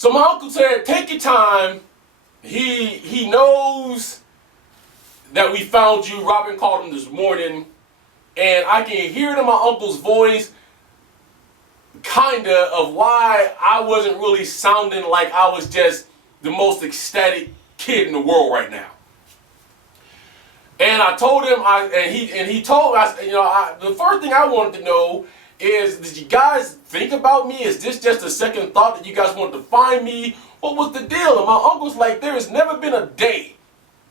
So my uncle said, take your time. He knows that we found you. Robin called him this morning, and I can hear it in my uncle's voice, kinda, of why I wasn't really sounding like I was just the most ecstatic kid in the world right now. And I told him, he told us, the first thing I wanted to know is, did you guys think about me? Is this just a second thought that you guys wanted to find me? What was the deal? And my uncle's like, there has never been a day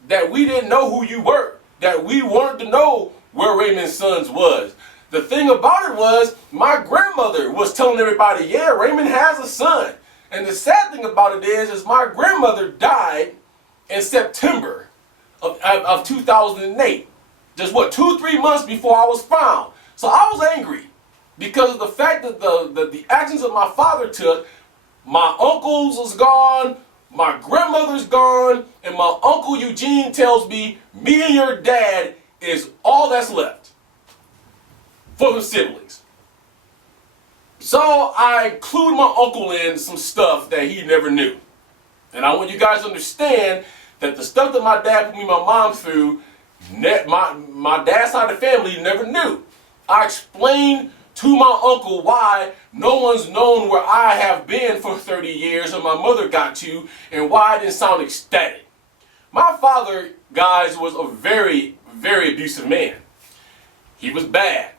that we didn't know who you were, that we wanted to know where Raymond Sons was. The thing about it was, my grandmother was telling everybody, yeah, Raymond has a son. And the sad thing about it is my grandmother died in September of 2008. Just 2-3 months before I was found. So I was angry because of the fact that the actions that my father took. My uncle's was gone, my grandmother's gone, and my Uncle Eugene tells me and your dad is all that's left for the siblings. So I include my uncle in some stuff that he never knew. And I want you guys to understand that the stuff that my dad put me and my mom through, my dad's side of the family never knew. I explained to my uncle why no one's known where I have been for 30 years and my mother got to, and why I didn't sound ecstatic. My father, guys, was a very, very abusive man. He was bad.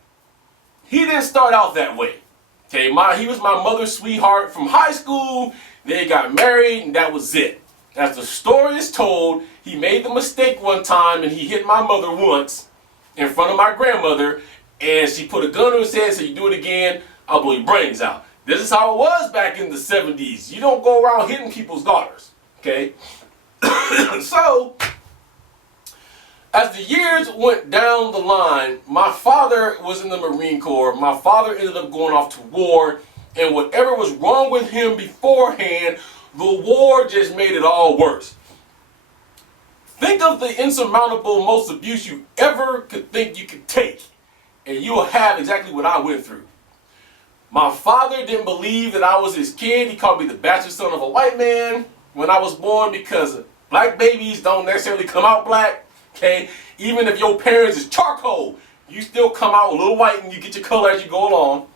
He didn't start out that way. Okay, he was my mother's sweetheart from high school. They got married, and that was it. As the story is told, he made the mistake one time, and he hit my mother once in front of my grandmother, and she put a gun to his head, so you do it again, I'll blow your brains out. This is how it was back in the 70s. You don't go around hitting people's daughters, okay? So, as the years went down the line, my father was in the Marine Corps. My father ended up going off to war, and whatever was wrong with him beforehand, the war just made it all worse. Think of the insurmountable, most abuse you ever could think you could take, and you will have exactly what I went through. My father didn't believe that I was his kid. He called me the bastard son of a white man when I was born, because black babies don't necessarily come out black. Okay, even if your parents is charcoal, you still come out a little white and you get your color as you go along.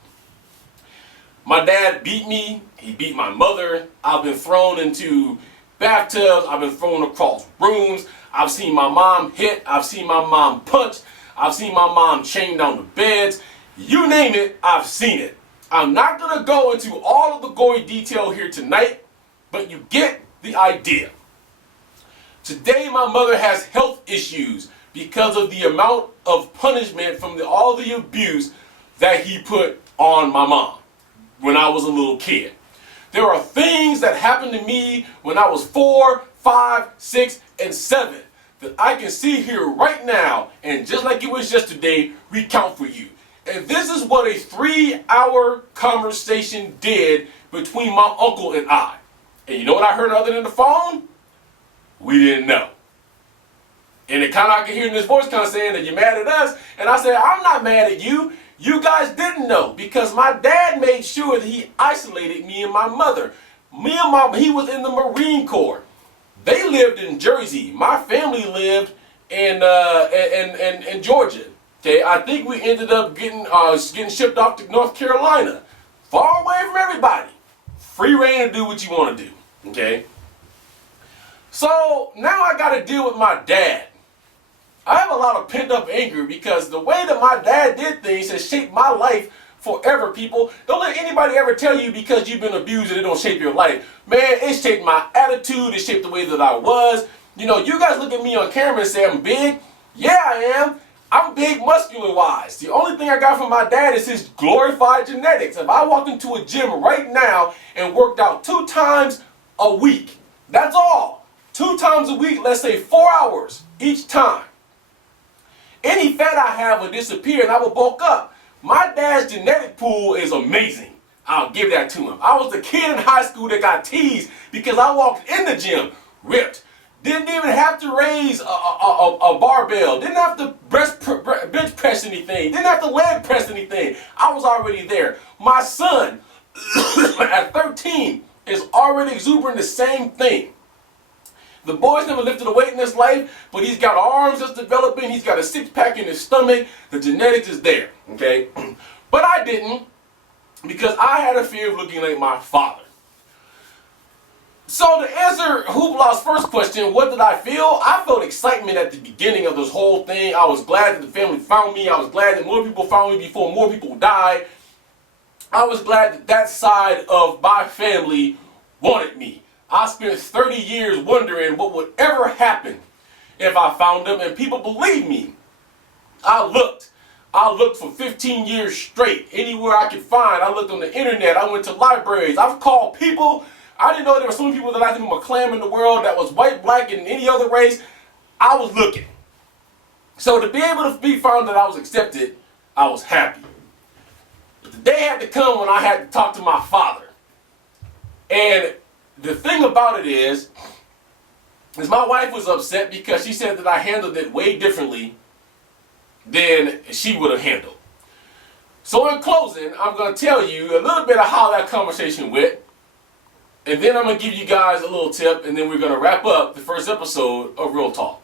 My dad beat me. He beat my mother. I've been thrown into bathtubs. I've been thrown across rooms. I've seen my mom hit. I've seen my mom punched. I've seen my mom chained down the beds. You name it, I've seen it. I'm not going to go into all of the gory detail here tonight, but you get the idea. Today, my mother has health issues because of the amount of punishment from all the abuse that he put on my mom when I was a little kid. There are things that happened to me when I was 4, 5, 6, and 7 that I can see here right now, and just like it was yesterday, recount for you. And this is what a 3-hour conversation did between my uncle and I. And you know what I heard other than the phone? We didn't know. And it kind of, I can hear in his voice kind of saying that you're mad at us. And I said, I'm not mad at you. You guys didn't know, because my dad made sure that he isolated me and my mother. He was in the Marine Corps. They lived in Jersey. My family lived in Georgia. Okay, I think we ended up getting shipped off to North Carolina. Far away from everybody. Free reign to do what you want to do. Okay? So now I got to deal with my dad. I have a lot of pent up anger because the way that my dad did things has shaped my life forever, people. Don't let anybody ever tell you because you've been abused that it don't shape your life. Man, it shaped my attitude. It shaped the way that I was. You know, you guys look at me on camera and say I'm big. Yeah, I am. I'm big muscular-wise. The only thing I got from my dad is his glorified genetics. If I walked into a gym right now and worked out 2 times a week, that's all. 2 times a week, let's say 4 hours each time. Any fat I have will disappear and I will bulk up. My dad's genetic pool is amazing. I'll give that to him. I was the kid in high school that got teased because I walked in the gym ripped. Didn't even have to raise a barbell. Didn't have to bench press anything. Didn't have to leg press anything. I was already there. My son, at 13, is already exuberant the same thing. The boy's never lifted a weight in his life, but he's got arms that's developing. He's got a six-pack in his stomach. The genetics is there, okay? But I didn't, because I had a fear of looking like my father. So to answer Hoopla's first question, what did I feel? I felt excitement at the beginning of this whole thing. I was glad that the family found me. I was glad that more people found me before more people died. I was glad that that side of my family wanted me. I spent 30 years wondering what would ever happen if I found them, and people believed me. I looked for 15 years straight, anywhere I could find. I looked on the internet. I went to libraries. I've called people. I didn't know there were so many people that I think were clam in the world that was white, black, and any other race. I was looking. So to be able to be found that I was accepted, I was happy. But the day had to come when I had to talk to my father. And the thing about it is my wife was upset because she said that I handled it way differently than she would have handled. So in closing, I'm going to tell you a little bit of how that conversation went. And then I'm going to give you guys a little tip, and then we're going to wrap up the first episode of Real Talk.